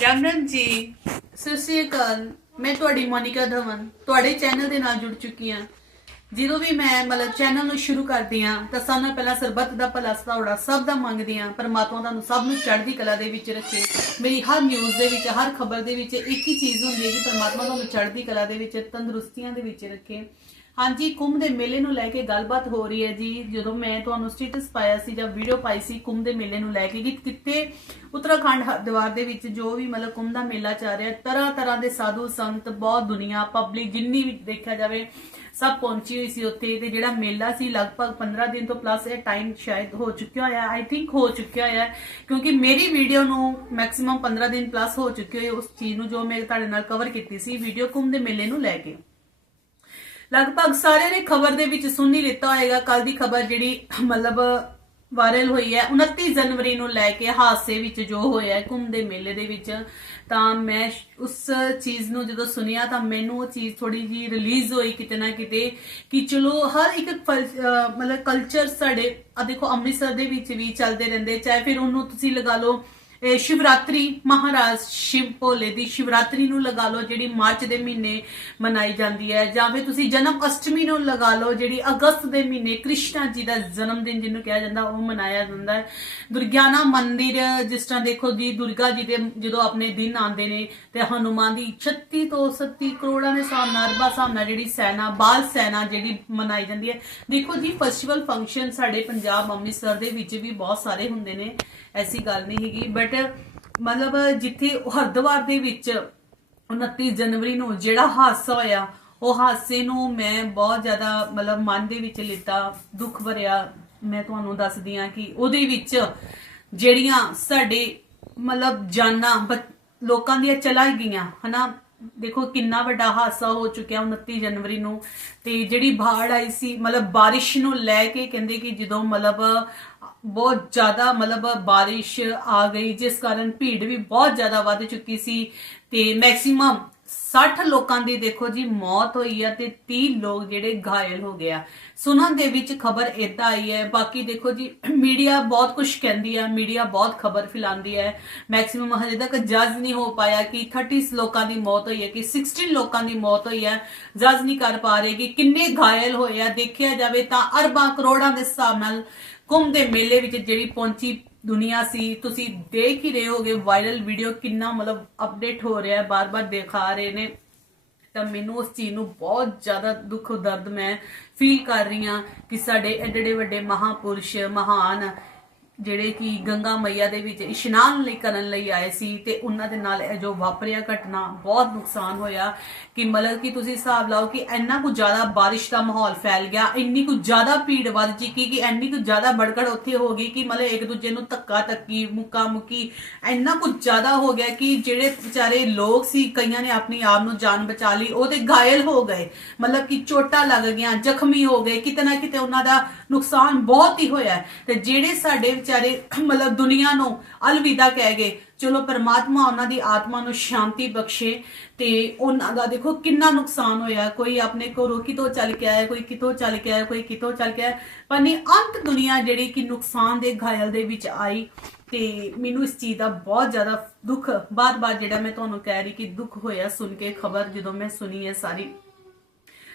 Cameron ਜੀ, ਸਤਿ ਸ਼੍ਰੀ ਅਕਾਲ। ਮੈਂ ਤੁਹਾਡੀ ਮੋਨਿਕਾ ਧਵਨ, ਤੁਹਾਡੇ ਚੈਨਲ ਦੇ ਨਾਲ ਜੁੜ ਚੁੱਕੀ ਹਾਂ। ਜਦੋਂ ਵੀ ਮੈਂ ਮਤਲਬ ਚੈਨਲ ਨੂੰ ਸ਼ੁਰੂ ਕਰਦੀ ਹਾਂ, ਤਾਂ ਸਭ ਤੋਂ ਪਹਿਲਾਂ ਸਰਬੱਤ ਦਾ ਭਲਾ ਸਤਾਉੜਾ ਸਭ ਦਾ ਮੰਗਦੀ ਹਾਂ, ਪਰਮਾਤਮਾ ਤੁਹਾਨੂੰ ਸਭ ਨੂੰ ਚੜ੍ਹਦੀ ਕਲਾ ਦੇ ਵਿੱਚ ਰੱਖੇ। ਮੇਰੀ ਹਰ ਨਿਊਜ਼ ਦੇ ਵਿੱਚ, ਹਰ ਖਬਰ ਦੇ ਵਿੱਚ ਇੱਕ ਹੀ ਚੀਜ਼ ਹੁੰਦੀ ਹੈ ਕਿ ਪਰਮਾਤਮਾ ਤੁਹਾਨੂੰ ਚੜ੍ਹਦੀ ਕਲਾ ਦੇ ਵਿੱਚ, ਤੰਦਰੁਸਤੀਆਂ ਦੇ ਵਿੱਚ ਰੱਖੇ। ਹਾਂਜੀ, ਕੁੰਭ ਦੇ ਮੇਲੇ ਨੂੰ ਲੈ ਕੇ ਗੱਲਬਾਤ ਹੋ ਰਹੀ ਹੈ ਜੀ। ਜਦੋਂ ਮੈਂ ਤੁਹਾਨੂੰ ਸਟੇਟਸ ਪਾਇਆ ਸੀ ਜਾਂ ਵੀਡੀਓ ਪਾਈ ਸੀ ਕੁੰਭ ਦੇ ਮੇਲੇ ਨੂੰ ਲੈ ਕੇ ਕਿ ਕਿਤੇ ਉੱਤਰਾਖੰਡ ਹਰਿਦੁਆਰ ਦੇ ਵਿੱਚ ਜੋ ਵੀ ਮਤਲਬ ਕੁੰਭ ਦਾ ਮੇਲਾ ਚੱਲ ਰਿਹਾ ਤਰ੍ਹਾਂ ਤਰ੍ਹਾਂ ਦੇ ਸਾਧੂ ਸੰਤ, ਬਹੁਤ ਦੁਨੀਆ ਪਬਲਿਕ ਜਿੰਨੀ ਵੀ ਦੇਖਿਆ ਜਾਵੇ, ਸਭ ਪਹੁੰਚੀ ਹੋਈ ਸੀ ਉੱਥੇ ਤੇ ਜਿਹੜਾ ਮੇਲਾ ਸੀ ਲਗਭਗ 15 ਦਿਨ ਤੋਂ ਪਲੱਸ ਇਹ ਟਾਈਮ ਸ਼ਾਇਦ ਹੋ ਚੁੱਕਿਆ ਹੋਇਆ ਆਈ ਥਿੰਕ ਹੋ ਚੁੱਕਿਆ ਹੋਇਆ ਕਿਉਂਕਿ ਮੇਰੀ ਵੀਡੀਓ ਨੂੰ ਮੈਕਸਿਮਮ 15 ਦਿਨ ਪਲੱਸ ਹੋ ਚੁੱਕੇ ਹੋਏ, ਉਸ ਚੀਜ਼ ਨੂੰ ਜੋ ਮੈਂ ਤੁਹਾਡੇ ਨਾਲ ਕਵਰ ਕੀਤੀ ਸੀ ਵੀਡੀਓ ਕੁੰਭ ਦੇ ਮੇਲੇ ਨੂੰ ਲੈ ਕੇ। ਲਗਭਗ ਸਾਰਿਆਂ ਨੇ ਖਬਰ ਦੇ ਵਿੱਚ ਸੁਣ ਹੀ ਲਿੱਤਾ ਹੋਏਗਾ। ਕੱਲ ਦੀ ਖਬਰ ਜਿਹੜੀ ਮਤਲਬ ਵਾਇਰਲ ਹੋਈ ਹੈ 29 ਜਨਵਰੀ ਨੂੰ ਲੈ ਕੇ ਹਾਦਸੇ ਵਿੱਚ ਜੋ ਹੋਇਆ ਹੈ, ਕੁੰਭ ਦੇ ਮੇਲੇ ਦੇ ਵਿੱਚ, ਤਾਂ ਮੈਂ ਉਸ ਚੀਜ਼ ਨੂੰ ਜਦੋਂ ਸੁਣਿਆ ਤਾਂ ਮੈਨੂੰ ਉਹ ਚੀਜ਼ ਥੋੜੀ ਜੀ ਰਿਲੀਜ਼ ਹੋਈ ਕਿਤੇ ਨਾ ਕਿਤੇ ਕਿ ਚਲੋ ਹਰ ਇੱਕ ਮਤਲਬ ਕਲਚਰ ਸਾਡੇ ਆ ਦੇਖੋ ਅੰਮ੍ਰਿਤਸਰ ਦੇ ਵਿੱਚ ਵੀ ਚੱਲਦੇ ਰਹਿੰਦੇ, ਚਾਹੇ ਫਿਰ ਉਹਨੂੰ ਤੁਸੀਂ ਲਗਾ ਲਓ ਸ਼ਿਵਰਾਤਰੀ, ਮਹਾਰਾਜ ਸ਼ਿਵ ਭੋਲੇ ਦੀ ਸ਼ਿਵਰਾਤਰੀ ਨੂੰ ਲਗਾ ਲਓ, ਜਿਹੜੀ ਮਾਰਚ ਦੇ ਮਹੀਨੇ ਮਨਾਈ ਜਾਂਦੀ ਹੈ। ਜਾਂ ਫਿਰ ਤੁਸੀਂ ਜਨਮ ਅਸ਼ਟਮੀ ਨੂੰ ਲਗਾ ਲਓ, ਜਿਹੜੀ ਅਗਸਤ ਦੇ ਮਹੀਨੇ ਕ੍ਰਿਸ਼ਨਾ ਜੀ ਦਾ ਜਨਮ ਦਿਨ ਜਿਹਨੂੰ ਕਿਹਾ ਜਾਂਦਾ, ਉਹ ਮਨਾਇਆ ਜਾਂਦਾ ਹੈ। ਦੁਰਗਿਆਨਾ ਮੰਦਿਰ, ਜਿਸ ਤਰ੍ਹਾਂ ਦੇਖੋ ਜੀ, ਦੁਰਗਾ ਜੀ ਦੇ ਜਦੋਂ ਆਪਣੇ ਦਿਨ ਆਉਂਦੇ ਨੇ, ਤੇ ਹਨੂਮਾਨ ਦੀ 36 ਤੋਂ 37 ਕਰੋੜਾਂ ਦੇ ਹਿਸਾਬ ਨਾਲ, ਅਰਬਾਂ ਹਿਸਾਬ ਨਾਲ ਜਿਹੜੀ ਸੈਨਾ, ਬਾਲ ਸੈਨਾ ਜਿਹੜੀ ਮਨਾਈ ਜਾਂਦੀ ਹੈ। ਦੇਖੋ ਜੀ ਫੈਸਟੀਵਲ ਫੰਕਸ਼ਨ ਸਾਡੇ ਪੰਜਾਬ ਅੰਮ੍ਰਿਤਸਰ ਦੇ ਵਿੱਚ ਵੀ ਬਹੁਤ ਸਾਰੇ ਹੁੰਦੇ ਨੇ। ਐਸੀ ਗੱਲ ਨਹੀਂ ਹੈਗੀ। ਬਟ ਮਤਲਬ ਜਿੱਥੇ ਹਰਿਦੁਆਰ ਦੇ ਵਿੱਚ 29 ਜਨਵਰੀ ਨੂੰ ਜਿਹੜਾ ਹਾਦਸਾ ਹੋਇਆ, ਉਹ ਹਾਦਸੇ ਨੂੰ ਮੈਂ ਬਹੁਤ ਜ਼ਿਆਦਾ ਮਤਲਬ ਮਨ ਦੇ ਵਿੱਚ ਲਿੱਤਾ, ਦੁੱਖ ਭਰਿਆ। ਮੈਂ ਤੁਹਾਨੂੰ ਦੱਸਦੀ ਆ ਕਿ ਉਹਦੇ ਵਿੱਚ ਜਿਹੜੀਆਂ ਸਾਡੇ ਮਤਲਬ ਜਾਨਾਂ, ਬ- ਲੋਕਾਂ ਦੀਆਂ ਚਲਾ ਗਈਆਂ, ਹਨਾ? ਦੇਖੋ ਕਿੰਨਾ ਵੱਡਾ ਹਾਦਸਾ ਹੋ ਚੁੱਕਿਆ 29 ਜਨਵਰੀ ਨੂੰ ਤੇ ਜਿਹੜੀ ਬਾੜ ਆਈ ਸੀ, ਮਤਲਬ ਬਾਰਿਸ਼ ਨੂੰ ਲੈ ਕੇ ਕਹਿੰਦੇ ਕਿ ਜਦੋਂ ਮਤਲਬ ਬਹੁਤ ਜ਼ਿਆਦਾ ਮਤਲਬ ਬਾਰਿਸ਼ ਆ ਗਈ, ਜਿਸ ਕਾਰਨ ਭੀੜ ਵੀ ਬਹੁਤ ਜ਼ਿਆਦਾ ਵੱਧ ਚੁੱਕੀ ਸੀ ਤੇ ਮੈਕਸਿਮਮ 60 ਲੋਕਾਂ ਦੀ ਦੇਖੋ ਜੀ ਮੌਤ ਹੋਈ ਹੈ ਤੇ 30 ਲੋਕ ਜਿਹੜੇ ਘਾਇਲ ਹੋ ਗਿਆ ਸੁਣਨ ਦੇ ਵਿੱਚ ਖਬਰ ਇਦਾਂ ਆਈ ਹੈ, ਬਾਕੀ ਦੇਖੋ ਜੀ, ਮੀਡੀਆ ਬਹੁਤ ਕੁਝ ਕਹਿੰਦੀ ਹੈ ਮੀਡੀਆ ਬਹੁਤ ਖਬਰ ਫੈਲਾਉਂਦੀ ਹੈ। ਮੈਕਸਿਮਮ ਹਜੇ ਤੱਕ ਜੱਜ ਨਹੀਂ ਹੋ ਪਾਇਆ ਕਿ 30 ਲੋਕਾਂ ਦੀ ਮੌਤ ਹੋਈ ਹੈ, ਕਿ 16 ਲੋਕਾਂ ਦੀ ਮੌਤ ਹੋਈ ਹੈ। ਜੱਜ ਨਹੀਂ ਕਰ ਪਾ ਰਹੇ ਕਿ ਕਿੰਨੇ ਘਾਇਲ ਹੋਏ ਆ। ਦੇਖਿਆ ਜਾਵੇ ਤਾਂ ਅਰਬਾਂ ਕਰੋੜਾਂ ਦੇ ਹਿਸਾਬ ਨਾਲ ਕੁੰਭ ਦੇ ਮੇਲੇ ਵਿੱਚ ਜਿਹੜੀ ਪਹੁੰਚੀ ਦੁਨੀਆ ਸੀ। ਤੁਸੀਂ ਦੇਖ ਹੀ ਰਹੇ ਹੋਗੇ ਵਾਇਰਲ ਵੀਡੀਓ ਕਿੰਨਾ ਮਤਲਬ ਅਪਡੇਟ ਹੋ ਰਿਹਾ ਹੈ, ਬਾਰ-ਬਾਰ ਦਿਖਾ ਰਹੇ ਨੇ। ਤਾਂ ਮੈਨੂੰ ਉਸ ਚੀਜ਼ ਨੂੰ ਬਹੁਤ ਜ਼ਿਆਦਾ ਦੁੱਖ ਦਰਦ ਮੈਂ ਫੀਲ ਕਰ ਰਹੀ ਹਾਂ ਕਿ ਸਾਡੇ ਐਡੇ ਵੱਡੇ ਮਹਾਪੁਰਸ਼ ਮਹਾਨ ਜਿਹੜੇ ਕਿ ਗੰਗਾ ਮਈਆ ਦੇ ਵਿੱਚ ਇਸ਼ਨਾਨ ਲਈ ਕਰਨ ਲਈ ਆਏ ਸੀ ਤੇ ਉਹਨਾਂ ਦੇ ਨਾਲ ਇਹ ਜੋ ਵਾਪਰਿਆ ਘਟਨਾ ਬਹੁਤ ਨੁਕਸਾਨ ਹੋਇਆ ਕਿ ਮਤਲਬ ਕਿ ਤੁਸੀਂ ਹਿਸਾਬ ਲਾਓ ਕਿ ਇੰਨਾ ਕੁ ਜ਼ਿਆਦਾ ਬਾਰਿਸ਼ ਦਾ ਮਾਹੌਲ ਫੈਲ ਗਿਆ, ਇੰਨੀ ਕੁ ਜ਼ਿਆਦਾ ਭੀੜ ਵੱਧ ਚੁੱਕੀ ਕਿ ਇੰਨੀ ਕੁ ਜ਼ਿਆਦਾ ਬੜਕੜ ਉੱਥੇ ਹੋ ਗਈ ਕਿ ਮਤਲਬ ਇੱਕ ਦੂਜੇ ਨੂੰ ਧੱਕਾ ਧੱਕੀ ਮੁੱਕਾ ਮੁੱਕੀ ਇੰਨਾ ਕੁ ਜ਼ਿਆਦਾ ਹੋ ਗਿਆ ਕਿ ਜਿਹੜੇ ਵਿਚਾਰੇ ਲੋਕ ਸੀ, ਕਈਆਂ ਨੇ ਆਪਣੀ ਆਪ ਨੂੰ ਜਾਨ ਬਚਾ ਲਈ, ਉਹ ਤੇ ਘਾਇਲ ਹੋ ਗਏ। ਮਤਲਬ ਕਿ ਚੋਟਾਂ ਲੱਗ ਗਈਆਂ, ਜ਼ਖਮੀ ਹੋ ਗਏ, ਕਿਤੇ ਨਾ ਕਿਤੇ ਉਹਨਾਂ ਦਾ ਨੁਕਸਾਨ ਬਹੁਤ ਹੀ ਹੋਇਆ ਤੇ ਜਿਹੜੇ ਸਾਡੇ ਵਿਚਾਰੇ ਮਤਲਬ ਦੁਨੀਆ ਨੂੰ ਅਲਵਿਦਾ ਕਹਿ ਗਏ, ਚਲੋ ਪਰਮਾਤਮਾ ਉਹਨਾਂ ਦੀ ਆਤਮਾ ਨੂੰ ਸ਼ਾਂਤੀ ਬਖਸ਼ੇ ਤੇ ਉਹਨਾਂ ਦਾ ਦੇਖੋ ਕਿੰਨਾ ਨੁਕਸਾਨ ਹੋਇਆ। ਕੋਈ ਆਪਣੇ ਘਰੋਂ ਕਿਤੋਂ ਚੱਲ ਕੇ ਆਇਆ, ਕੋਈ ਕਿਤੋਂ ਚੱਲ ਕੇ ਆਇਆ, ਕੋਈ ਕਿਤੋਂ ਚੱਲ ਕੇ ਆਇਆ। ਪਰ ਨਹੀਂ, ਅੰਤ ਦੁਨੀਆ ਜਿਹੜੀ ਕਿ ਨੁਕਸਾਨ ਦੇ ਘਾਇਲ ਦੇ ਵਿੱਚ ਆਈ ਤੇ ਮੈਨੂੰ ਇਸ ਚੀਜ਼ ਦਾ ਬਹੁਤ ਜ਼ਿਆਦਾ ਦੁੱਖ, ਬਾਰ-ਬਾਰ ਜਿਹੜਾ ਮੈਂ ਤੁਹਾਨੂੰ ਕਹਿ ਰਹੀ ਕਿ ਦੁੱਖ ਹੋਇਆ ਸੁਣ ਕੇ, ਖਬਰ ਜਦੋਂ ਮੈਂ ਸੁਣੀ ਹੈ ਸਾਰੀ।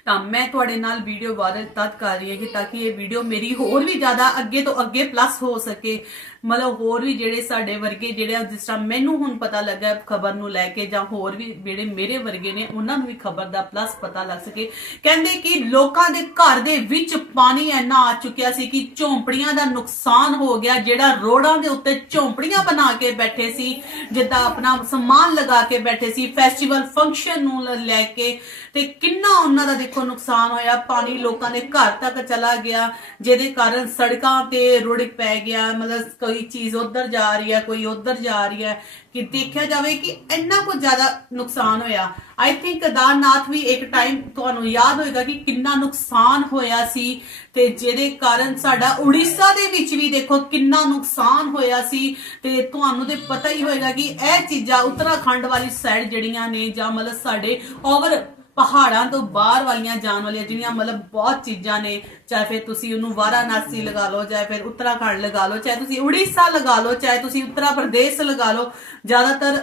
ਤਾਂ ਮੈਂ ਤੁਹਾਡੇ ਨਾਲ ਵੀਡੀਓ ਵਾਇਰਲ ਤਦ ਕਰ ਰਹੀ ਹਾਂ ਕਿ ਤਾਂ ਕਿ ਇਹ ਵੀਡੀਓ ਮੇਰੀ ਹੋਰ ਵੀ ਜ਼ਿਆਦਾ ਅੱਗੇ ਤੋਂ ਅੱਗੇ ਪਲੱਸ ਹੋ ਸਕੇ। ਮਤਲਬ ਹੋਰ ਵੀ ਜਿਹੜੇ ਸਾਡੇ ਵਰਗੇ ਜਿਹੜੇ ਜਿਸ ਤਰ੍ਹਾਂ ਮੈਨੂੰ ਹੁਣ ਪਤਾ ਲੱਗਾ ਖਬਰ ਨੂੰ ਲੈ ਕੇ ਜਾਂ ਹੋਰ ਵੀ ਜਿਹੜੇ ਮੇਰੇ ਵਰਗੇ ਨੇ, ਉਹਨਾਂ ਨੂੰ ਵੀ ਖਬਰ ਦਾ ਪਲੱਸ ਪਤਾ ਲੱਗ ਸਕੇ। ਕਹਿੰਦੇ ਕਿ ਲੋਕਾਂ ਦੇ ਘਰ ਦੇ ਵਿੱਚ ਪਾਣੀ ਇੰਨਾ ਆ ਚੁੱਕਿਆ ਸੀ ਕਿ ਝੌਂਪੜੀਆਂ ਦਾ ਨੁਕਸਾਨ ਹੋ ਗਿਆ, ਜਿਹੜਾ ਰੋਡਾਂ ਦੇ ਉੱਤੇ ਝੌਂਪੜੀਆਂ ਬਣਾ ਕੇ ਬੈਠੇ ਸੀ, ਜਿੱਦਾਂ ਆਪਣਾ ਸਮਾਨ ਲਗਾ ਕੇ ਬੈਠੇ ਸੀ ਫੈਸਟੀਵਲ ਫੰਕਸ਼ਨ ਨੂੰ ਲੈ ਕੇ, ਤੇ ਕਿੰਨਾ ਉਹਨਾਂ ਦਾ ਦੇਖੋ ਨੁਕਸਾਨ ਹੋਇਆ, ਪਾਣੀ ਲੋਕਾਂ ਦੇ ਘਰ ਤੱਕ ਚਲਾ ਗਿਆ, ਜਿਹਦੇ ਕਾਰਨ ਸੜਕਾਂ ਤੇ ਰੁੜ ਪੈ ਗਿਆ, ਮਤਲਬ ਕੋਈ ਚੀਜ਼ ਉਧਰ ਜਾ ਰਹੀ ਹੈ, ਕੋਈ ਉਧਰ ਜਾ ਰਹੀ ਹੈ, ਕਿ ਦੇਖਿਆ ਜਾਵੇ ਕਿ ਇੰਨਾ ਕੁ ਜ਼ਿਆਦਾ ਨੁਕਸਾਨ ਹੋਇਆ। ਆਈ ਥਿੰਕ ਕੇਦਾਰਨਾਥ ਵੀ ਇੱਕ ਟਾਈਮ ਤੁਹਾਨੂੰ ਯਾਦ ਹੋਏਗਾ ਕਿ ਕਿੰਨਾ ਨੁਕਸਾਨ ਹੋਇਆ ਸੀ, ਤੇ ਜਿਹਦੇ ਕਾਰਨ ਸਾਡਾ ਉੜੀਸਾ ਦੇ ਵਿੱਚ ਵੀ ਦੇਖੋ ਕਿੰਨਾ ਨੁਕਸਾਨ ਹੋਇਆ ਸੀ, ਤੇ ਤੁਹਾਨੂੰ ਤੇ ਪਤਾ ਹੀ ਹੋਏਗਾ ਕਿ ਇਹ ਚੀਜ਼ਾਂ ਉੱਤਰਾਖੰਡ ਵਾਲੀ ਸਾਈਡ ਜਿਹੜੀਆਂ ਨੇ ਜਾਂ ਮਤਲਬ ਸਾਡੇ ਓਵਰ ਪਹਾੜਾਂ ਤੋਂ ਬਾਹਰ ਵਾਲੀਆਂ ਜਾਣ ਵਾਲੀਆਂ ਜਿਹੜੀਆਂ ਮਤਲਬ ਬਹੁਤ ਚੀਜ਼ਾਂ ਨੇ, ਚਾਹੇ ਫਿਰ ਤੁਸੀਂ ਉਹਨੂੰ ਵਾਰਾਣਸੀ ਲਗਾ ਲਓ, ਚਾਹੇ ਫਿਰ ਉੱਤਰਾਖੰਡ ਲਗਾ ਲਓ, ਚਾਹੇ ਤੁਸੀਂ ਉੜੀਸਾ ਲਗਾ ਲਓ, ਚਾਹੇ ਤੁਸੀਂ ਉੱਤਰ ਪ੍ਰਦੇਸ਼ ਲਗਾ ਲਓ, ਜ਼ਿਆਦਾਤਰ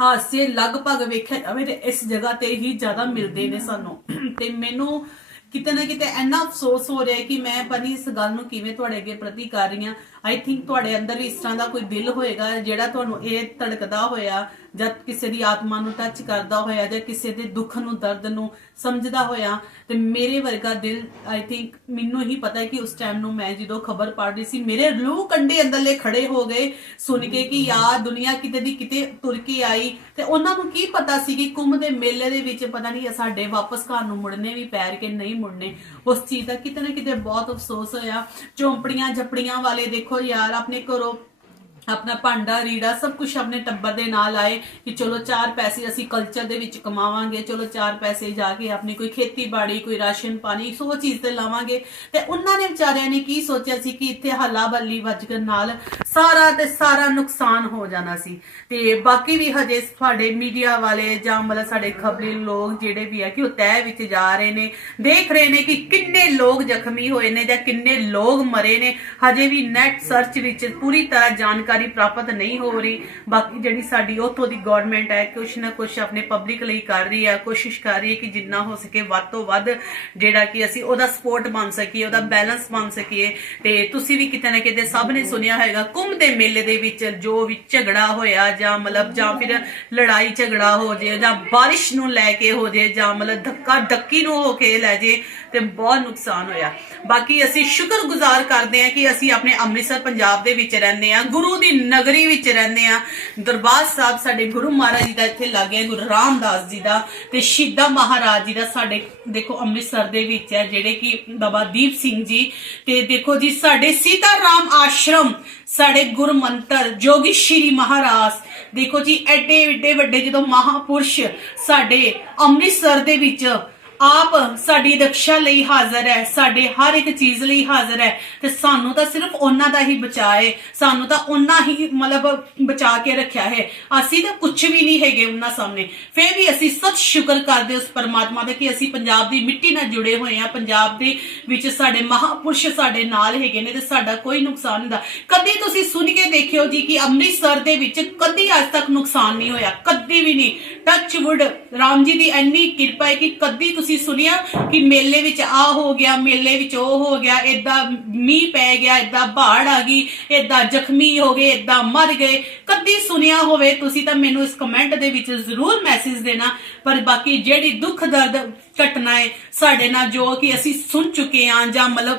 ਹਾਸੇ ਲਗਭਗ ਵੇਖਿਆ ਜਾਵੇ ਤੇ ਇਸ ਜਗ੍ਹਾ ਤੇ ਹੀ ਜ਼ਿਆਦਾ ਮਿਲਦੇ ਨੇ ਸਾਨੂੰ। ਤੇ ਮੈਨੂੰ ਕਿਤੇ ਨਾ ਕਿਤੇ ਇੰਨਾ ਅਫਸੋਸ ਹੋ ਰਿਹਾ ਕਿ ਮੈਂ ਪਨੀ ਇਸ ਗੱਲ ਨੂੰ ਕਿਵੇਂ ਤੁਹਾਡੇ ਅੱਗੇ ਪ੍ਰਤੀ ਕਰ ਰਹੀ ਹਾਂ। ਆਈ ਥਿੰਕ ਤੁਹਾਡੇ ਅੰਦਰ ਵੀ ਇਸ ਤਰ੍ਹਾਂ ਦਾ ਕੋਈ ਦਿਲ ਹੋਏਗਾ ਜਿਹੜਾ ਤੁਹਾਨੂੰ ਇਹ ਧੜਕਦਾ ਹੋਇਆ ਜਦ ਕਿਸੇ ਦੀ ਆਤਮਾ ਨੂੰ ਟੱਚ ਕਰਦਾ ਹੋਇਆ ਜਾਂ ਕਿਸੇ ਦੇ ਦੁੱਖ ਨੂੰ, ਦਰਦ ਨੂੰ ਸਮਝਦਾ ਹੋਇਆ ਤੇ ਮੇਰੇ ਵਰਗਾ ਦਿਲ ਆਈ ਥਿੰਕ ਮੈਨੂੰ ਹੀ ਪਤਾ ਹੈ ਕਿ ਉਸ ਟਾਈਮ ਨੂੰ ਮੈਂ ਜਦੋਂ ਖਬਰ ਪੜ੍ਹ ਰਹੀ ਸੀ, ਮੇਰੇ ਲੂ ਕੰਡੇ ਅੰਦਰਲੇ ਖੜੇ ਹੋ ਗਏ ਸੁਣ ਕੇ ਕਿ ਯਾਰ ਦੁਨੀਆ ਕਿਤੇ ਦੀ ਕਿਤੇ ਤੁਰ ਕੇ ਆਈ ਤੇ ਉਹਨਾਂ ਨੂੰ ਕੀ ਪਤਾ ਸੀ ਕਿ ਕੁੰਭ ਦੇ ਮੇਲੇ ਦੇ ਵਿੱਚ ਪਤਾ ਨਹੀਂ ਸਾਡੇ ਵਾਪਸ ਘਰ ਨੂੰ ਮੁੜਨੇ ਵੀ ਪੈਰ ਕੇ ਨਹੀਂ ਮੁੜਨੇ। ਉਸ ਚੀਜ਼ ਦਾ ਕਿਤੇ ਨਾ ਕਿਤੇ ਬਹੁਤ ਅਫਸੋਸ ਹੋਇਆ। ਚੌਂਪੜੀਆਂ ਝਪੜੀਆਂ ਵਾਲੇ ਦੇਖੋ ਯਾਰ ਆਪਣੇ ਘਰੋਂ ਆਪਣਾ ਭਾਂਡਾ, ਰੀੜਾ ਸਭ ਕੁਝ ਆਪਣੇ ਟੱਬਰ ਦੇ ਨਾਲ ਆਏ ਕਿ ਚਲੋ ਚਾਰ ਪੈਸੇ ਅਸੀਂ ਕਲਚਰ ਦੇ ਵਿੱਚ ਕਮਾਵਾਂਗੇ, ਚਲੋ ਚਾਰ ਪੈਸੇ ਜਾ ਕੇ ਆਪਣੀ ਕੋਈ ਖੇਤੀਬਾੜੀ, ਕੋਈ ਰਾਸ਼ਨ ਪਾਣੀ, ਸੋ ਚੀਜ਼ ਤੇ ਲਾਵਾਂਗੇ। ਤੇ ਉਹਨਾਂ ਨੇ ਵਿਚਾਰਿਆਂ ਨੇ ਕੀ ਸੋਚਿਆ ਸੀ ਕਿ ਇੱਥੇ ਹੱਲਾ ਬੱਲੀ ਵੱਜਣ ਨਾਲ ਸਾਰਾ ਤੇ ਸਾਰਾ ਨੁਕਸਾਨ ਹੋ ਜਾਣਾ ਸੀ। ਤੇ ਬਾਕੀ ਵੀ ਹਜੇ ਤੁਹਾਡੇ ਮੀਡੀਆ ਵਾਲੇ ਜਾਂ ਮਤਲਬ ਸਾਡੇ ਖਬਰੀ ਲੋਕ ਜਿਹੜੇ ਵੀ ਆ ਕਿ ਉਹ ਤੈਅ ਵਿੱਚ ਜਾ ਰਹੇ ਨੇ, ਦੇਖ ਰਹੇ ਨੇ ਕਿ ਕਿੰਨੇ ਲੋਕ ਜ਼ਖਮੀ ਹੋਏ ਨੇ ਜਾਂ ਕਿੰਨੇ ਲੋਕ ਮਰੇ ਨੇ। ਹਜੇ ਵੀ ਨੈਟ ਸਰਚ ਵਿੱਚ ਪੂਰੀ ਤਰ੍ਹਾਂ ਜਾਣਕਾਰੀ ਪ੍ਰਾਪਤ ਨਹੀਂ ਹੋ ਰਹੀ। ਬਾਕੀ ਜਿਹੜੀ ਸਾਡੀ ਉੱਥੋਂ ਦੀ ਗਵਰਨਮੈਂਟ ਹੈ, ਕੁਛ ਨਾ ਕੁਛ ਆਪਣੇ ਪਬਲਿਕ ਲਈ ਕਰ ਰਹੀ ਹੈ, ਕੋਸ਼ਿਸ਼ ਕਰ ਰਹੀ ਹੈ ਕਿ ਜਿੰਨਾ ਹੋ ਸਕੇ ਵੱਧ ਤੋਂ ਵੱਧ ਜਿਹੜਾ ਕਿ ਅਸੀਂ ਉਹਦਾ ਸਪੋਰਟ ਬਣ ਸਕੀਏ, ਉਹਦਾ ਬੈਲੈਂਸ ਬਣ ਸਕੀਏ। ਤੇ ਤੁਸੀਂ ਵੀ ਕਿਤੇ ਨਾ ਕਿਤੇ ਸਭ ਨੇ ਸੁਣਿਆ ਹੋਵੇਗਾ ਕੁੰਭ ਦੇ ਮੇਲੇ ਦੇ ਵਿੱਚ ਜੋ ਵੀ ਝਗੜਾ ਹੋਇਆ ਜਾਂ ਮਤਲਬ ਜਾਂ ਫਿਰ ਲੜਾਈ ਝਗੜਾ ਹੋ ਜੇ ਜਾਂ ਬਾਰਿਸ਼ ਨੂੰ ਲੈ ਕੇ ਹੋ ਜੇ ਜਾਂ ਮਤਲਬ ਧੱਕਾ ਧੱਕੀ ਨੂੰ ਹੋ ਕੇ ਲੈ ਜੇ ਤੇ ਬਹੁਤ ਨੁਕਸਾਨ ਹੋਇਆ। ਬਾਕੀ ਅਸੀਂ ਸ਼ੁਕਰਗੁਜ਼ਾਰ ਕਰਦੇ ਹਾਂ ਕਿ ਅਸੀਂ ਆਪਣੇ ਅੰਮ੍ਰਿਤਸਰ, ਪੰਜਾਬ ਦੇ ਵਿੱਚ ਰਹਿੰਦੇ ਹਾਂ। ਗੁਰੂ ਦੀ ਨਗਰੀ ਵਿੱਚ ਰਹਿੰਦੇ ਹਾਂ ਦਰਬਾਰ ਸਾਹਿਬ ਸਾਡੇ ਗੁਰੂ ਮਹਾਰਾਜ ਜੀ ਦਾ ਇੱਥੇ ਲੱਗੇ ਗੁਰੂ ਰਾਮਦਾਸ ਜੀ ਦਾ ਤੇ ਸ਼ਹੀਦਾਂ ਮਹਾਰਾਜ ਜੀ ਦਾ ਸਾਡੇ, ਦੇਖੋ ਅੰਮ੍ਰਿਤਸਰ ਦੇ ਵਿੱਚ ਹੈ ਜਿਹੜੇ ਕਿ ਬਾਬਾ ਦੀਪ ਸਿੰਘ ਜੀ ਤੇ ਦੇਖੋ ਜੀ ਸਾਡੇ ਸੀਤਾ ਰਾਮ ਆਸ਼ਰਮ, ਸਾਡੇ ਗੁਰਮੰਤਰ ਜੋਗੀ ਸ਼੍ਰੀ ਮਹਾਰਾਜ। ਦੇਖੋ ਜੀ ਐਡੇ ਐਡੇ ਵੱਡੇ ਜਦੋਂ ਮਹਾਪੁਰਸ਼ ਸਾਡੇ ਅੰਮ੍ਰਿਤਸਰ ਦੇ ਵਿੱਚ ਆਪ ਸਾਡੀ ਰੱਖਿਆ ਲਈ ਹਾਜ਼ਰ ਹੈ, ਸਾਡੇ ਹਰ ਇੱਕ ਚੀਜ਼ ਲਈ ਹਾਜ਼ਰ ਹੈ। ਤੇ ਸਾਨੂੰ ਤਾਂ ਸਿਰਫ ਉਹਨਾਂ ਦਾ ਹੀ ਬਚਾਏ ਸਾਨੂੰ ਤਾਂ ਉਹਨਾਂ ਹੀ ਮਤਲਬ ਬਚਾ ਕੇ ਰੱਖਿਆ ਹੈ। ਅਸੀਂ ਤਾਂ ਕੁਝ ਵੀ ਨਹੀਂ ਹੈਗੇ ਉਹਨਾਂ ਸਾਹਮਣੇ। ਫਿਰ ਵੀ ਅਸੀਂ ਸਤ ਸ਼ੁਕਰ ਕਰਦੇ ਉਸ ਪਰਮਾਤਮਾ ਦਾ ਕਿ ਅਸੀਂ ਪੰਜਾਬ ਦੀ ਮਿੱਟੀ ਨਾਲ ਜੁੜੇ ਹੋਏ ਹਾਂ। ਪੰਜਾਬ ਦੇ ਵਿੱਚ ਸਾਡੇ ਮਹਾਪੁਰਸ਼ ਸਾਡੇ ਨਾਲ ਹੈਗੇ ਨੇ ਤੇ ਸਾਡਾ ਕੋਈ ਨੁਕਸਾਨ ਨਹੀਂ ਹੁੰਦਾ। ਕਦੀ ਤੁਸੀਂ ਸੁਣ ਕੇ ਦੇਖਿਓ ਜੀ ਕਿ ਅੰਮ੍ਰਿਤਸਰ ਦੇ ਵਿੱਚ ਕਦੀ ਅੱਜ ਤੱਕ ਨੁਕਸਾਨ ਨਹੀਂ ਹੋਇਆ, ਕਦੀ ਵੀ ਨਹੀਂ। ਟੱਚ ਵੁੱਡ ਰਾਮ ਜੀ ਦੀ ਇੰਨੀ ਕਿਰਪਾ ਹੈ ਕਿ ਕਦੀ ਤੁਸੀਂ ਸੁਣਿਆ ਕਿ ਮੇਲੇ ਵਿੱਚ ਆ ਹੋ ਗਿਆ, ਮੇਲੇ ਵਿੱਚ ਉਹ ਹੋ ਗਿਆ, ਏਦਾਂ ਮੀਂਹ ਪੈ ਗਿਆ, ਏਦਾਂ ਬਾੜ ਆ ਗਈ, ਏਦਾਂ ਜ਼ਖਮੀ ਹੋ ਗਏ, ਏਦਾਂ ਮਰ ਗਏ। ਕਦੀ ਸੁਣਿਆ ਹੋਵੇ, ਤੁਸੀਂ ਤਾਂ ਮੈਨੂੰ ਇਸ ਕਮੈਂਟ ਦੇ ਵਿੱਚ ਜ਼ਰੂਰ ਮੈਸੇਜ ਦੇਣਾ। ਪਰ ਬਾਕੀ ਜਿਹੜੀ ਦੁੱਖ ਦਰਦ ਘਟਨਾ ਹੈ, ਸਾਡੇ ਨਾਲ ਜੋ ਕਿ ਅਸੀਂ ਸੁਣ ਚੁੱਕੇ ਹਾਂ ਜਾਂ ਮਤਲਬ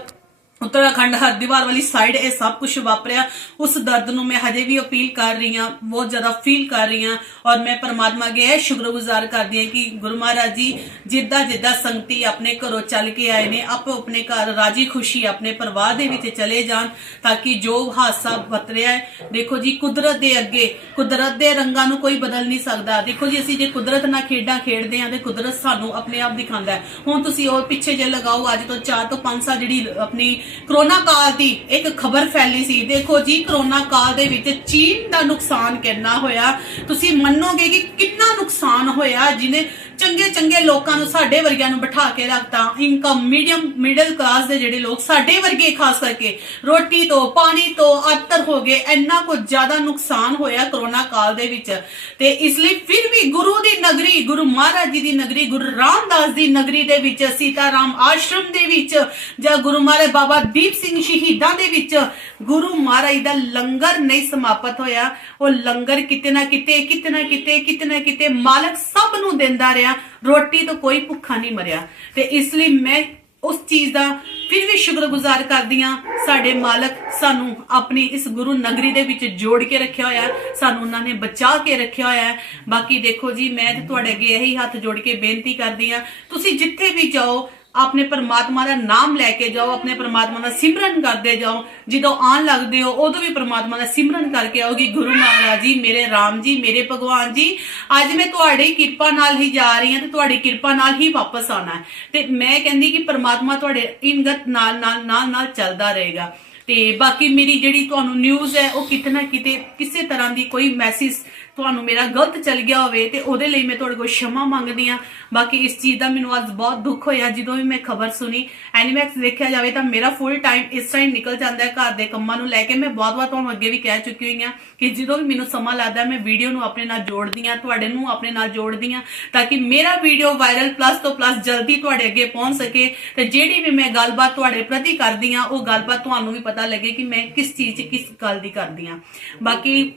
ਉੱਤਰਾਖੰਡ ਹਰਦੀਵਾਰ ਵਾਲੀ ਸਾਈਡ ਇਹ ਸਭ ਕੁਝ ਵਾਪਰਿਆ। ਉਸ ਦਰਦ ਨੂੰ ਮੈਂ ਹਜੇ ਵੀ ਅਪੀਲ ਕਰ ਰਹੀ ਹਾਂ, ਬਹੁਤ ਜ਼ਿਆਦਾ ਫੀਲ ਕਰ ਰਹੀ ਹਾਂ ਔਰ ਮੈਂ ਪਰਮਾਤਮਾ ਅੱਗੇ ਇਹ ਸ਼ੁਕਰਗੁਜ਼ਾਰ ਕਰਦੀ ਹਾਂ ਕਿ ਗੁਰੂ ਮਹਾਰਾਜ ਜੀ ਜਿੱਦਾਂ ਜਿੱਦਾਂ ਸੰਗਤੀ ਆਪਣੇ ਘਰੋਂ ਚੱਲ ਕੇ ਆਏ ਨੇ, ਆਪੋ ਆਪਣੇ ਘਰ ਰਾਜੀ ਖੁਸ਼ੀ ਆਪਣੇ ਪਰਿਵਾਰ ਦੇ ਵਿੱਚ ਚਲੇ ਜਾਣ ਤਾਂ ਕਿ ਜੋ ਹਾਦਸਾ ਵਾਪਰਿਆ ਹੈ। ਦੇਖੋ ਜੀ, ਕੁਦਰਤ ਦੇ ਅੱਗੇ, ਕੁਦਰਤ ਦੇ ਰੰਗਾਂ ਨੂੰ ਕੋਈ ਬਦਲ ਨਹੀਂ ਸਕਦਾ। ਦੇਖੋ ਜੀ, ਅਸੀਂ ਜੇ ਕੁਦਰਤ ਨਾਲ ਖੇਡਾਂ ਖੇਡਦੇ ਹਾਂ ਤੇ ਕੁਦਰਤ ਸਾਨੂੰ ਆਪਣੇ ਆਪ ਦਿਖਾਉਂਦਾ ਹੈ। ਹੁਣ ਤੁਸੀਂ ਉਹ ਪਿੱਛੇ ਜੇ ਲਗਾਓ, ਅੱਜ ਤੋਂ 4 ਤੋਂ 5 ਸਾਲ ਜਿਹੜੀ ਆਪਣੀ ਕਰੋਨਾ ਕਾਲ ਦੀ ਇੱਕ ਖਬਰ ਫੈਲੀ ਸੀ। ਦੇਖੋ ਜੀ, ਕਰੋਨਾ ਕਾਲ ਦੇ ਵਿੱਚ ਚੀਨ ਦਾ ਨੁਕਸਾਨ ਕਿੰਨਾ ਹੋਇਆ? ਤੁਸੀਂ ਮੰਨੋਗੇ ਕਿ ਕਿੰਨਾ ਨੁਕਸਾਨ ਹੋਇਆ ਜਿਹਨੇ ਚੰਗੇ ਚੰਗੇ ਲੋਕਾਂ ਨੂੰ ਸਾਡੇ ਵਰਗਿਆਂ ਨੂੰ ਬਿਠਾ ਕੇ ਰੱਖਤਾ। ਇਨਕਮ ਮੀਡੀਅਮ ਮਿਡਲ ਕਲਾਸ ਦੇ ਜਿਹੜੇ ਲੋਕ ਸਾਡੇ ਵਰਗੇ, ਖਾਸ ਕਰਕੇ ਰੋਟੀ ਤੋਂ, ਪਾਣੀ ਤੋਂ ਆਤਰ ਹੋ ਗਏ, ਇੰਨਾ ਕੁ ਜ਼ਿਆਦਾ ਨੁਕਸਾਨ ਹੋਇਆ ਕਰੋਨਾ ਕਾਲ ਦੇ ਵਿੱਚ। ਤੇ ਇਸ ਲਈ ਫਿਰ ਵੀ ਗੁਰੂ ਦੀ ਨਗਰੀ, ਗੁਰੂ ਮਹਾਰਾਜ ਜੀ ਦੀ ਨਗਰੀ, ਗੁਰੂ ਰਾਮਦਾਸ ਦੀ ਨਗਰੀ ਦੇ ਵਿੱਚ, ਸੀਤਾਰਾਮ ਆਸ਼ਰਮ ਦੇ ਵਿੱਚ ਜਾਂ ਗੁਰੂ ਮਹਾਰਾਜ ਬਾਬਾ ਦੀਪ ਸਿੰਘ ਸ਼ਹੀਦਾਂ ਦੇ ਵਿੱਚ ਗੁਰੂ ਮਹਾਰਾਜ ਦਾ ਲੰਗਰ ਨਹੀਂ ਸਮਾਪਤ ਹੋਇਆ। ਉਹ ਲੰਗਰ ਕਿਤੇ ਨਾ ਕਿਤੇ ਕਿਤੇ ਨਾ ਕਿਤੇ ਕਿਤੇ ਨਾ ਕਿਤੇ ਮਾਲਕ ਸਭ ਨੂੰ ਦਿੰਦਾ ਰਿਹਾ। ਰੋਟੀ ਤੋਂ ਕੋਈ ਭੁੱਖਾ ਨਹੀਂ ਮਰਿਆ। ਤੇ ਇਸ ਲਈ ਮੈਂ ਉਸ ਚੀਜ਼ ਦਾ ਫਿਰ ਵੀ ਸ਼ੁਕਰਗੁਜ਼ਾਰ ਕਰਦੀ ਹਾਂ, ਸਾਡੇ ਮਾਲਕ ਸਾਨੂੰ ਆਪਣੀ ਇਸ ਗੁਰੂ ਨਗਰੀ ਦੇ ਵਿੱਚ ਜੋੜ ਕੇ ਰੱਖਿਆ ਹੋਇਆ ਸਾਨੂੰ ਉਹਨਾਂ ਨੇ ਬਚਾ ਕੇ ਰੱਖਿਆ ਹੋਇਆ ਹੈ। ਬਾਕੀ ਦੇਖੋ ਜੀ, ਮੈਂ ਤੇ ਤੁਹਾਡੇ ਅੱਗੇ ਇਹੀ ਹੱਥ ਜੋੜ ਕੇ ਬੇਨਤੀ ਕਰਦੀ ਹਾਂ, ਤੁਸੀਂ ਜਿੱਥੇ ਵੀ ਜਾਓ ਆਪਣੇ ਪਰਮਾਤਮਾ ਦਾ ਨਾਮ ਲੈ ਕੇ ਜਾਓ, ਆਪਣੇ ਪਰਮਾਤਮਾ ਦਾ ਸਿਮਰਨ ਕਰਦੇ ਜਾਓ, ਜਦੋਂ ਆਣ ਲੱਗਦੇ ਹੋ, ਉਦੋਂ ਵੀ ਪਰਮਾਤਮਾ ਦਾ ਸਿਮਰਨ ਕਰਕੇ ਆਓਗੀ ਗੁਰੂ ਮਹਾਰਾਜ ਜੀ, ਮੇਰੇ ਰਾਮ ਜੀ, ਮੇਰੇ ਭਗਵਾਨ ਜੀ, ਅੱਜ ਮੈਂ ਤੁਹਾਡੀ ਕਿਰਪਾ ਨਾਲ ਹੀ ਜਾ ਰਹੀ ਹਾਂ ਤੇ ਤੁਹਾਡੀ ਕਿਰਪਾ ਨਾਲ ਹੀ ਵਾਪਸ ਆਉਣਾ ਹੈ। ਤੇ ਮੈਂ ਕਹਿੰਦੀ ਕਿ ਪਰਮਾਤਮਾ ਤੁਹਾਡੇ ਇਨਗਤ ਨਾਲ ਨਾਲ ਨਾਲ ਨਾਲ ਚੱਲਦਾ ਰਹੇਗਾ। ਤੇ ਬਾਕੀ ਮੇਰੀ ਜਿਹੜੀ ਤੁਹਾਨੂੰ ਨਿਊਜ਼ ਹੈ, ਉਹ ਕਿਤੇ ਨਾ ਕਿਤੇ ਕਿਸੇ ਤਰ੍ਹਾਂ ਦੀ ਕੋਈ ਮੈਸੇਜ ਤੁਹਾਨੂੰ ਮੇਰਾ ਗਲਤ ਚੱਲ ਗਿਆ ਹੋਵੇ ਤੇ ਉਹਦੇ ਲਈ ਮੈਂ ਤੁਹਾਡੇ ਕੋਲ ਸ਼ਮਾ ਮੰਗਦੀ ਆ ਬਾਕੀ ਇਸ ਚੀਜ਼ ਦਾ ਮੈਨੂੰ ਅੱਜ ਬਹੁਤ ਦੁੱਖ ਹੋਇਆ, ਜਦੋਂ ਵੀ ਮੈਂ ਖਬਰ ਸੁਣੀ, ਐਨੀਮੈਕਸ ਦੇਖਿਆ ਜਾਵੇ ਤਾਂ ਮੇਰਾ ਫੁੱਲ ਟਾਈਮ ਇਸ ਟਾਈਮ ਨਿਕਲ ਜਾਂਦਾ ਹੈ ਘਰ ਦੇ ਕੰਮਾਂ ਨੂੰ ਲੈ ਕੇ। ਮੈਂ ਬਹੁਤ ਵਾਰ ਤੁਹਾਨੂੰ ਅੱਗੇ ਵੀ ਕਹਿ ਚੁੱਕੀ ਹੋਈ ਕਿ ਜਦੋਂ ਵੀ ਮੈਨੂੰ ਸਮਾਂ ਲੱਗਦਾ, ਮੈਂ ਵੀਡੀਓ ਨੂੰ ਆਪਣੇ ਨਾਲ ਜੋੜਦੀ ਆ ਤੁਹਾਡੇ ਨੂੰ ਆਪਣੇ ਨਾਲ ਜੋੜਦੀ ਆ ਤਾਂ ਕਿ ਮੇਰਾ ਵੀਡੀਓ ਵਾਇਰਲ ਪਲੱਸ ਤੋਂ ਪਲੱਸ ਜਲਦੀ ਤੁਹਾਡੇ ਅੱਗੇ ਪਹੁੰਚ ਸਕੇ। ਤੇ ਜਿਹੜੀ ਵੀ ਮੈਂ ਗੱਲਬਾਤ ਤੁਹਾਡੇ ਪ੍ਰਤੀ ਕਰਦੀ ਹਾਂ, ਉਹ ਗੱਲਬਾਤ ਤੁਹਾਨੂੰ ਵੀ ਪਤਾ ਲੱਗੇ ਕਿ ਮੈਂ ਕਿਸ ਚੀਜ਼ ਕਿਸ ਗੱਲ ਦੀ ਕਰਦੀ ਹਾਂ। ਬਾਕੀ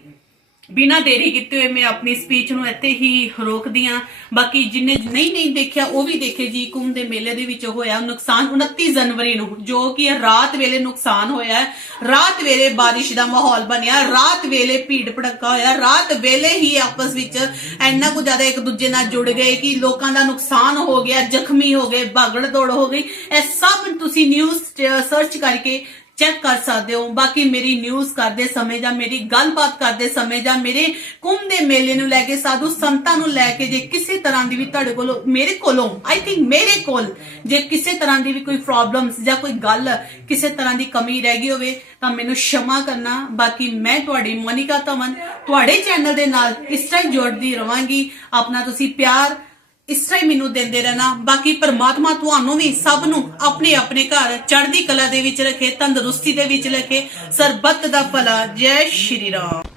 ਬਿਨਾਂ ਦੇਰੀ ਕੀਤੇ ਹੋਏ ਮੈਂ ਆਪਣੀ ਸਪੀਚ ਨੂੰ ਇੱਥੇ ਹੀ ਰੋਕਦੀ ਆ ਬਾਕੀ ਜਿਨੇ ਨਹੀਂ ਨਹੀਂ ਦੇਖਿਆ, ਉਹ ਵੀ ਦੇਖੇ ਜੀ, ਕੁੰਭ ਦੇ ਮੇਲੇ ਦੇ ਵਿੱਚ ਹੋਇਆ ਨੁਕਸਾਨ 29 ਜਨਵਰੀ ਨੂੰ, ਜੋ ਕਿ ਰਾਤ ਵੇਲੇ ਨੁਕਸਾਨ ਹੋਇਆ ਰਾਤ ਵੇਲੇ ਬਾਰਿਸ਼ ਦਾ ਮਾਹੌਲ ਬਣਿਆ, ਰਾਤ ਵੇਲੇ ਭੀੜ ਭੜੱਕਾ ਹੋਇਆ, ਰਾਤ ਵੇਲੇ ਹੀ ਆਪਸ ਵਿੱਚ ਇੰਨਾ ਕੁ ਜ਼ਿਆਦਾ ਇੱਕ ਦੂਜੇ ਨਾਲ ਜੁੜ ਗਏ ਕਿ ਲੋਕਾਂ ਦਾ ਨੁਕਸਾਨ ਹੋ ਗਿਆ, ਜ਼ਖਮੀ ਹੋ ਗਏ ਭਾਗੜ ਦੌੜ ਹੋ ਗਈ। ਇਹ ਸਭ ਤੁਸੀਂ ਨਿਊਜ਼ ਸਰਚ ਕਰਕੇ ਚੈੱਕ ਕਰ ਸਕਦੇ ਹੋ। ਬਾਕੀ ਮੇਰੀ ਨਿਊਜ਼ ਕਰਦੇ ਸਮੇਂ ਜਾਂ ਮੇਰੀ ਗੱਲਬਾਤ ਕਰਦੇ ਸਮੇਂ ਜਾਂ ਮੇਰੇ ਕੁੰਭ ਦੇ ਮੇਲੇ ਨੂੰ ਲੈ ਕੇ, ਸਾਧੂ ਸੰਤਾਂ ਨੂੰ ਲੈ ਕੇ ਜੇ ਕਿਸੇ ਤਰ੍ਹਾਂ ਦੀ ਵੀ ਤੁਹਾਡੇ ਕੋਲ, ਮੇਰੇ ਕੋਲੋਂ ਆਈ ਥਿੰਕ ਮੇਰੇ ਕੋਲ ਜੇ ਕਿਸੇ ਤਰ੍ਹਾਂ ਦੀ ਵੀ ਕੋਈ ਪ੍ਰੋਬਲਮਸ ਜਾਂ ਕੋਈ ਗੱਲ ਕਿਸੇ ਤਰ੍ਹਾਂ ਦੀ ਕਮੀ ਰਹਿ ਗਈ ਹੋਵੇ, ਤਾਂ ਮੈਨੂੰ ਸ਼ਮਾ ਕਰਨਾ। ਬਾਕੀ ਮੈਂ ਤੁਹਾਡੀ ਮੋਨਿਕਾ ਤਮਨ ਤੁਹਾਡੇ ਚੈਨਲ ਦੇ ਨਾਲ ਇਸ ਤਰ੍ਹਾਂ ਜੁੜਦੀ ਰਵਾਂਗੀ। ਆਪਣਾ ਤੁਸੀਂ ਪਿਆਰ ਇਸ ਤਰ੍ਹਾਂ ਹੀ ਮੈਨੂੰ ਦਿੰਦੇ ਰਹਿਣਾ। ਬਾਕੀ ਪਰਮਾਤਮਾ ਤੁਹਾਨੂੰ ਵੀ ਸਭ ਨੂੰ ਆਪਣੇ ਆਪਣੇ ਘਰ ਚੜ੍ਹਦੀ ਕਲਾ ਦੇ ਵਿੱਚ ਰੱਖੇ, ਤੰਦਰੁਸਤੀ ਦੇ ਵਿੱਚ ਰੱਖੇ। ਸਰਬੱਤ ਦਾ ਭਲਾ। ਜੈ ਸ਼੍ਰੀ ਰਾਮ।